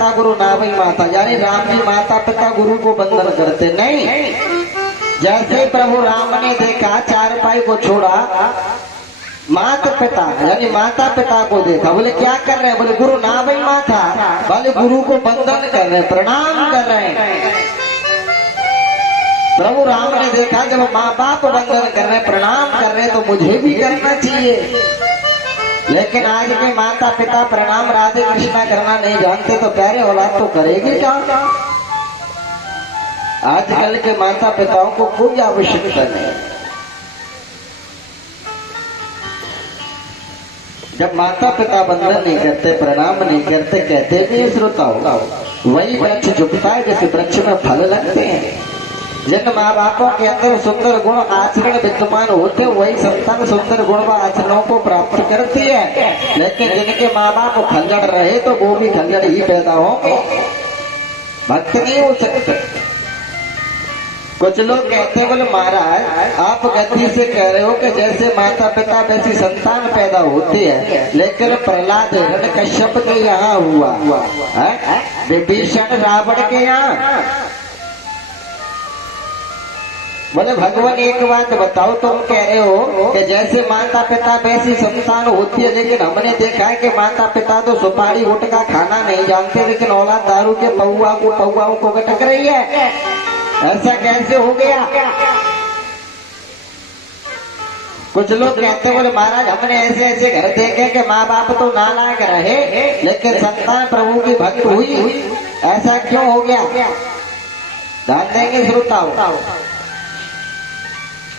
पिता गुरु नावई माता, यानी राम जी माता पिता गुरु को बंधन करते नहीं। जैसे प्रभु राम ने देखा चारपाई को छोड़ा, माता पिता यानी माता पिता को देखा, बोले क्या कर रहे हैं, बोले गुरु नावई माता, बोले गुरु को बंधन कर रहे हैं, प्रणाम कर रहे हैं। प्रभु राम ने देखा जब माँ बाप बंधन कर रहे, प्रणाम कर रहे, तो मुझे भी करना चाहिए। लेकिन आज के माता पिता प्रणाम राधे कृष्णा करना नहीं जानते, तो प्यारे औलाद तो करेगी क्या? आजकल के माता पिताओं को कोई आवश्यकता नहीं। जब माता पिता बंधन नहीं करते, प्रणाम नहीं करते, कहते भी श्रोताओं, वही वृक्ष झुकता है जैसे वृक्ष में फल लगते हैं। जिन माँ बापों के अंदर सुंदर गुण आचरण विद्यमान होते, वही संतान सुंदर गुण व आचरणों को प्राप्त करती है। लेकिन जिनके माँ बाप खल्लड़ रहे, तो वो भी खल्लड़ ही पैदा होंगे, भक्त नहीं हो सकते। कुछ लोग कहते हैं, बोले महाराज आप गति से कह रहे हो कि जैसे माता पिता वैसी संतान पैदा होती है, लेकिन प्रहलाद हिरण्यकश्यप के यहाँ हुआ, विभीषण रावण के यहाँ। बोले भगवान एक बात बताओ, तुम कह रहे हो कि जैसे माता पिता वैसी संतान होती है, लेकिन हमने देखा है कि माता पिता तो सुपारी गुटखा खाना नहीं जानते, लेकिन औलाद दारू के पौआओं को गटक रही है, ऐसा कैसे हो गया? कुछ लोग कहते हैं, बोले महाराज हमने ऐसे ऐसे घर देखे कि माँ बाप तो नालायक रहे, लेकिन संतान प्रभु की भक्त हुई, ऐसा क्यों हो गया? ध्यान देंगे श्रोताओं,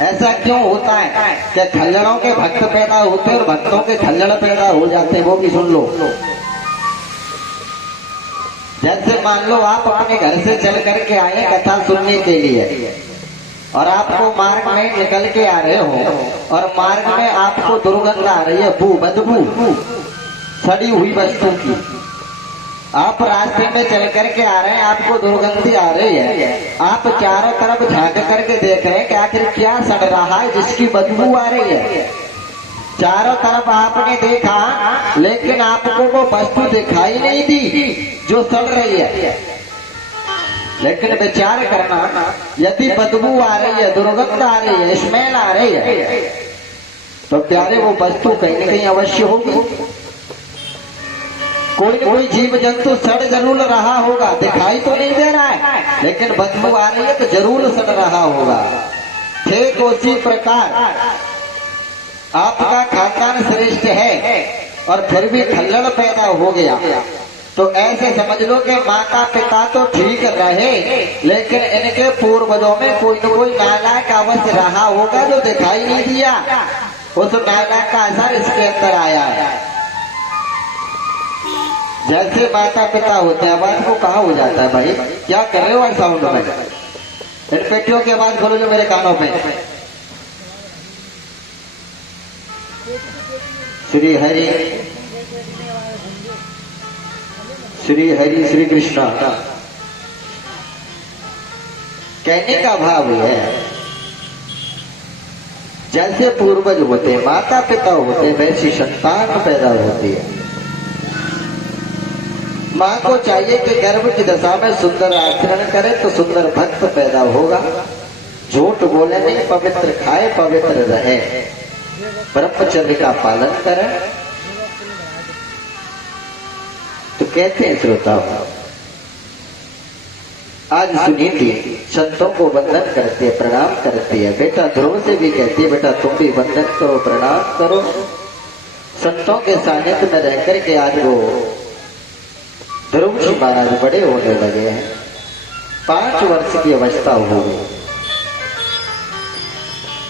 ऐसा क्यों होता है कि खल्लड़ों के भक्त पैदा होते और भक्तों के खल्लड़ पैदा हो जाते हैं? वो भी सुन लो। जैसे मान लो आप अपने घर से चल करके आए कथा सुनने के लिए, और आपको मार्ग में निकल के आ रहे हो, और मार्ग में आपको दुर्गंध आ रही है, बदबू सड़ी हुई वस्तु की। आप रास्ते में चल करके आ रहे हैं, आपको दुर्गंधी आ रही है, आप चारों तरफ झांक करके देख रहे हैं कि आखिर क्या सड़ रहा है जिसकी बदबू आ रही है। चारों तरफ आपने देखा, लेकिन आपको वो वस्तु दिखाई नहीं दी जो सड़ रही है। लेकिन विचार करना, यदि बदबू आ रही है, दुर्गंध आ रही है, स्मेल आ रही है, तो प्यारे वो वस्तु कहीं न कहीं अवश्य होगी। कोई न कोई जीव जंतु सड़ जरूर रहा होगा, दिखाई तो नहीं दे रहा है, लेकिन बदबू आ रही है तो जरूर सड़ रहा होगा। ठीक उसी प्रकार आपका खानदान श्रेष्ठ है और फिर भी खल्लड़ पैदा हो गया, तो ऐसे समझ लो कि माता पिता तो ठीक रहे, लेकिन इनके पूर्वजों में कोई न कोई नालायक अवश्य रहा होगा जो दिखाई नहीं दिया। उस नालायक का असर इसके अंदर आया है। जैसे माता पिता होते हैं, आवाज को कहा हो जाता है, भाई क्या कर रहे हो साउंड में? इन पेटियों की आवाज खोलो जो मेरे कानों में। श्री हरि श्री हरि श्री कृष्णा। कहने का भाव है, जैसे पूर्वज होते हैं, माता पिता होते हैं, वैसी संतान पैदा होती है। माँ को चाहिए कि गर्भ की दशा में सुंदर आचरण करे तो सुंदर भक्त पैदा होगा। झूठ बोले नहीं, पवित्र खाए, पवित्र रहे, ब्रह्मचर्य का पालन करे। तो कहते हैं श्रोताओं, आज सुनीति संतों को वंदन करती है, प्रणाम करती है। बेटा ध्रुव से भी कहती है, बेटा तुम भी वंदन करो, प्रणाम करो। संतों के सानिध्य में रहकर के आज वो ध्रुव जी महाराज बड़े होने लगे हैं। 5 वर्ष की अवस्था हो गई।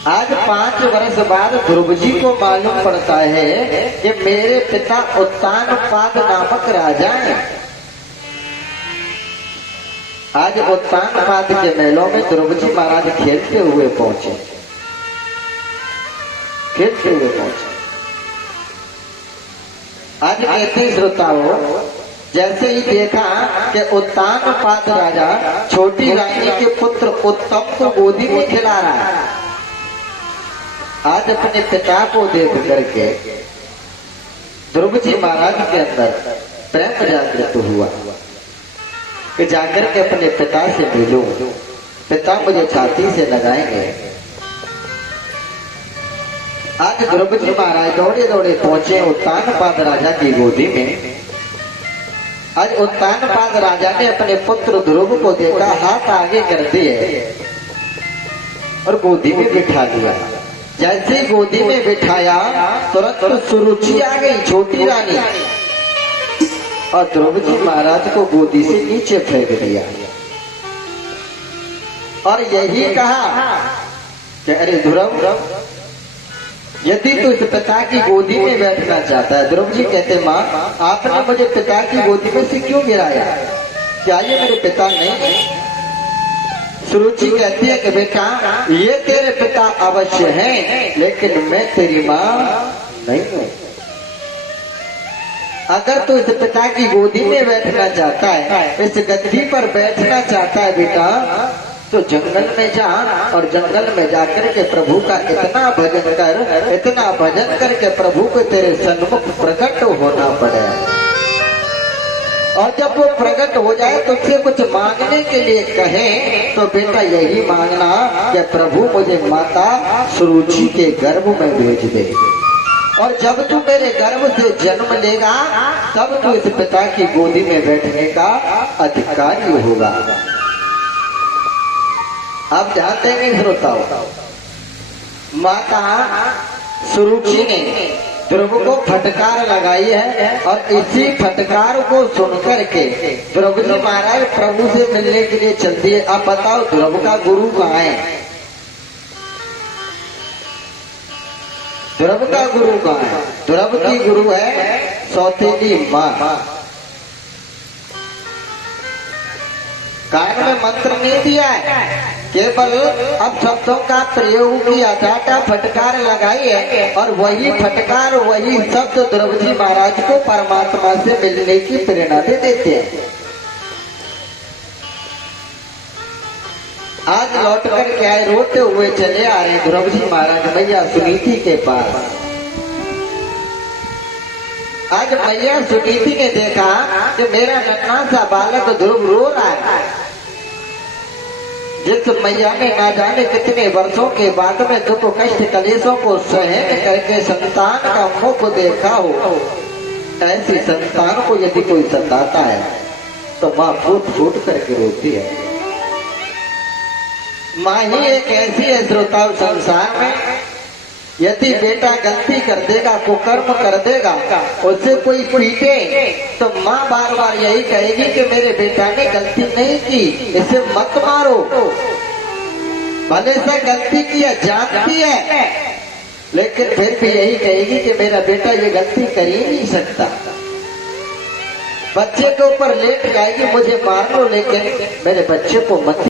आज 5 वर्ष बाद ध्रुव जी को मालूम पड़ता है कि मेरे पिता उत्तानपाद नामक राजा हैं। आज उत्तानपाद के मेलों में ध्रुव जी महाराज खेलते हुए पहुंचे। आज कहते श्रोताओं, जैसे ही देखा कि उत्तानपाद राजा छोटी रानी के पुत्र उत्तम को गोदी में खिला रहा है, आज अपने पिता को देख करके ध्रुव जी महाराज के अंदर प्रेम जागृत हुआ। कि जाकर के अपने पिता से मिलूं, पिता मुझे छाती से लगाएंगे। आज द्रौपदी महाराज दौड़े दौड़े पहुंचे उत्तानपाद राजा की गोदी में। आज उत्तानपाद राजा ने अपने पुत्र ध्रुव को देखा, हाथ आगे कर दिए और गोदी में बिठा लिया। जैसे ही गोदी में बिठाया तुरंत सुरुचि आ गई, छोटी रानी, और द्रौपदी महाराज को गोदी से नीचे फेंक दिया और यही कहा कि अरे ध्रुव, यदि तू इस पिता की गोदी में बैठना चाहता है। द्रौपदी कहते, माँ आपने मुझे पिता की गोदी में से क्यों गिराया? क्या ये मेरे पिता नहीं है? सुरुचि कहती है कि बेटा ये तेरे पिता अवश्य हैं, लेकिन मैं तेरी माँ नहीं हूँ। अगर तू इस पिता की गोदी में बैठना चाहता है, इस गद्दी पर बैठना चाहता है बेटा, तो जंगल में जा और जंगल में जाकर के प्रभु का इतना भजन कर, इतना भजन करके प्रभु को तेरे सन्मुख प्रकट होना पड़े। और जब वो प्रकट हो जाए तो उससे कुछ मांगने के लिए कहे तो बेटा यही मांगना कि प्रभु मुझे माता सुरुचि के गर्भ में भेज दे, और जब तू मेरे गर्भ से जन्म लेगा तब तू इस पिता की गोदी में बैठने का अधिकारी होगा। आप जानते हैं श्रोताओं, माता सुरुचि ने ध्रुव को फटकार लगाई है और इसी फटकार को सुनकर के द्रौपदी महाराज प्रभु से मिलने के लिए चलती है। अब बताओ ध्रुव का गुरु कहाँ है? ध्रुव का गुरु कहाँ है? ध्रुव की गुरु है सौतेली माँ। कान में मंत्र नहीं दिया है, केवल अब शब्दों का प्रयोग किया, डाटा फटकार लगाई है और वही फटकार वही शब्द द्रौपदी महाराज को परमात्मा से मिलने की प्रेरणा दे देते हैं। आज लौट कर के आए, रोते हुए चले आ रहे द्रौपदी महाराज मैया सुनीति के पास। आज मैया सुनीति ने देखा कि मेरा नन्हा सा बालक ध्रुव रो रहा है। जिस मैया ने ना जाने कितने वर्षों के बाद में दुख कष्ट कलेशों को सहन करके संतान का मुख देखा हो, ऐसी संतान को यदि कोई सताता है तो माँ फूट फूट करके रोती है। माँ ही एक ऐसी है श्रोताओं संसार में, यदि बेटा गलती कर देगा, कुकर्म कर देगा, उससे कोई पीटे तो माँ बार बार यही कहेगी कि मेरे बेटा ने गलती नहीं की, इसे मत मारो। भले से गलती किया जानती है, लेकिन फिर भी यही कहेगी कि मेरा बेटा ये गलती कर ही नहीं सकता। बच्चे के ऊपर लेट जाएगी, मुझे मार लो लेकिन मेरे बच्चे को मत